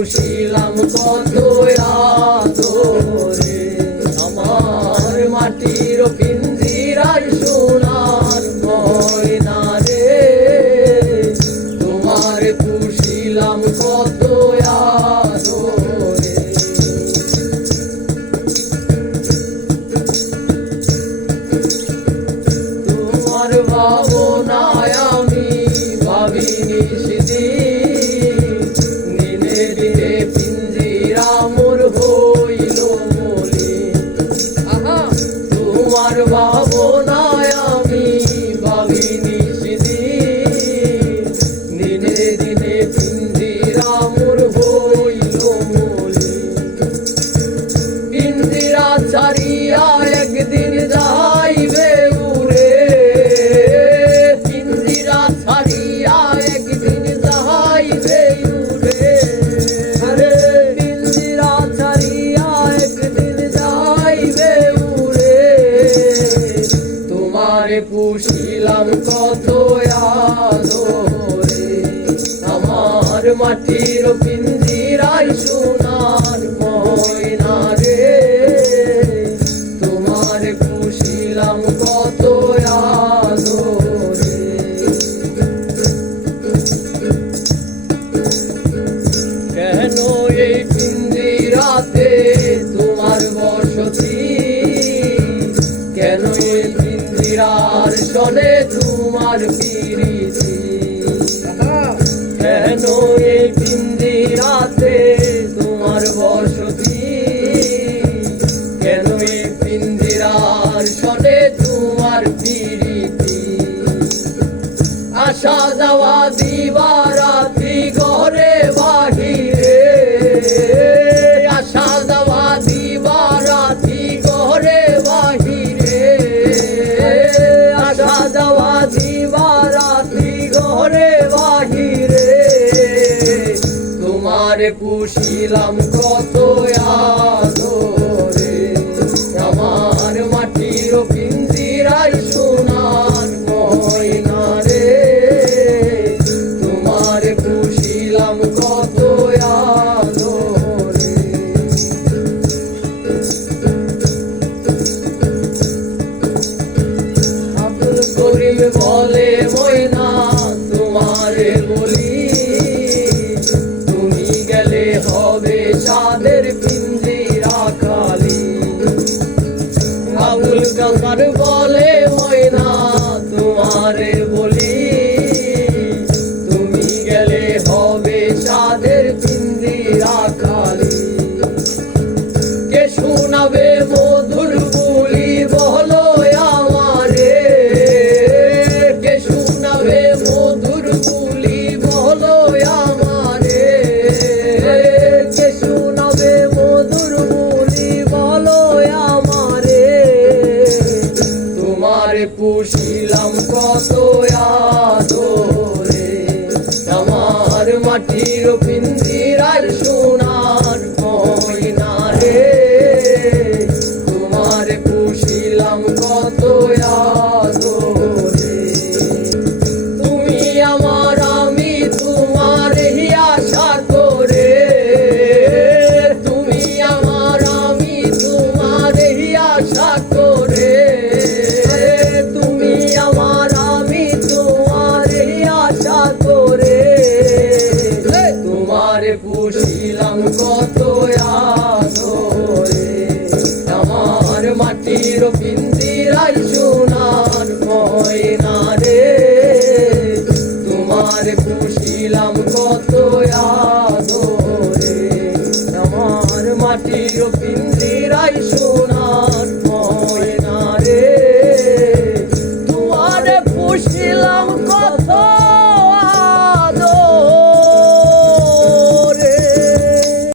পুষিলাম কত আদরে, আমার মাটির পিঞ্জিরায় সোনার ময়না রে, তোমার পুষিলাম কত আদরে। তোমার ভাবনায় আমি ভাবিনি সেদিন, দিনে দিনে পিঞ্জিরা মোর হইল মলিন। তোমার ভাবনায় আমি ভাবিনি সেদিন, দিনে দিনে পিঞ্জিরা মোর হইল মলিন। পিঞ্জিরা ছাড়িয়া একদিন যাইবে উড়ে, পিঞ্জিরা ছাড়িয়া একদিন যাইবে উড়ে, আরে পিঞ্জিরা ছাড়িয়া একদিন যাইবে উড়ে। তোমারে পুষিলাম কত আদরে, আমার মাটির পিঞ্জিরায় সোনার ময়না রে, তোমার পুষিলাম কত আদরে। কেন এই পিঞ্জিরাতে তোমার বসতি, কেন এই পিঞ্জিরার সনে তোমার প্রীতি, কেন এই পিঞ্জিরাতে তোমার বসতি, কেন এই পিঞ্জিরার সনে তোমার প্রীতি। আসা যাওয়া দিবারাত্রি ঘরে বাহিরে, আসা যাওয়া দিবারাত্রি ঘরে বাহিরে, আসা যাওয়া দিবারাত্রি ঘরে বাহিরে। তোমার পুষিলাম কত আদরে, আমার মাটির পিঞ্জিরায় সোনার ময়না রে, তোমার পুষিলাম কত আদরে। আব্দুল করিম বলে ময়না তোমারে বলি, তুমি গেলে হবে সাদের পিঞ্জিরা খালি। আবুল কাসার বলে ময়না তোমারে বলি, তুমি গেলে হবে সাদের পিঞ্জিরা খালি। কে শোনাবে মধুর বুলি বলো আমারে, কে শোনাবে মধুর বুলি বলো আমারে, কে শোনাবে মধুর বুলি বলো আমারে। তোমার পুষিলাম কত আদরে, আমার মাটির পিঞ্জিরার সোনার ময়না রে, তোমার পুষিলাম কত আদরে। তুমি আমার আমি তোমার আশা করে, তুমি আমার আমি তোমার আশা করে, তুমি আমার আমি তোমার আশা করে। তোমার পুষিলাম কত আদরে, আমার মাটির পিঞ্জিরায় সোনার ময়না রে, তোমার পুষিলাম কত আদরে, আমার মাটির পিঞ্জিরায় সোনার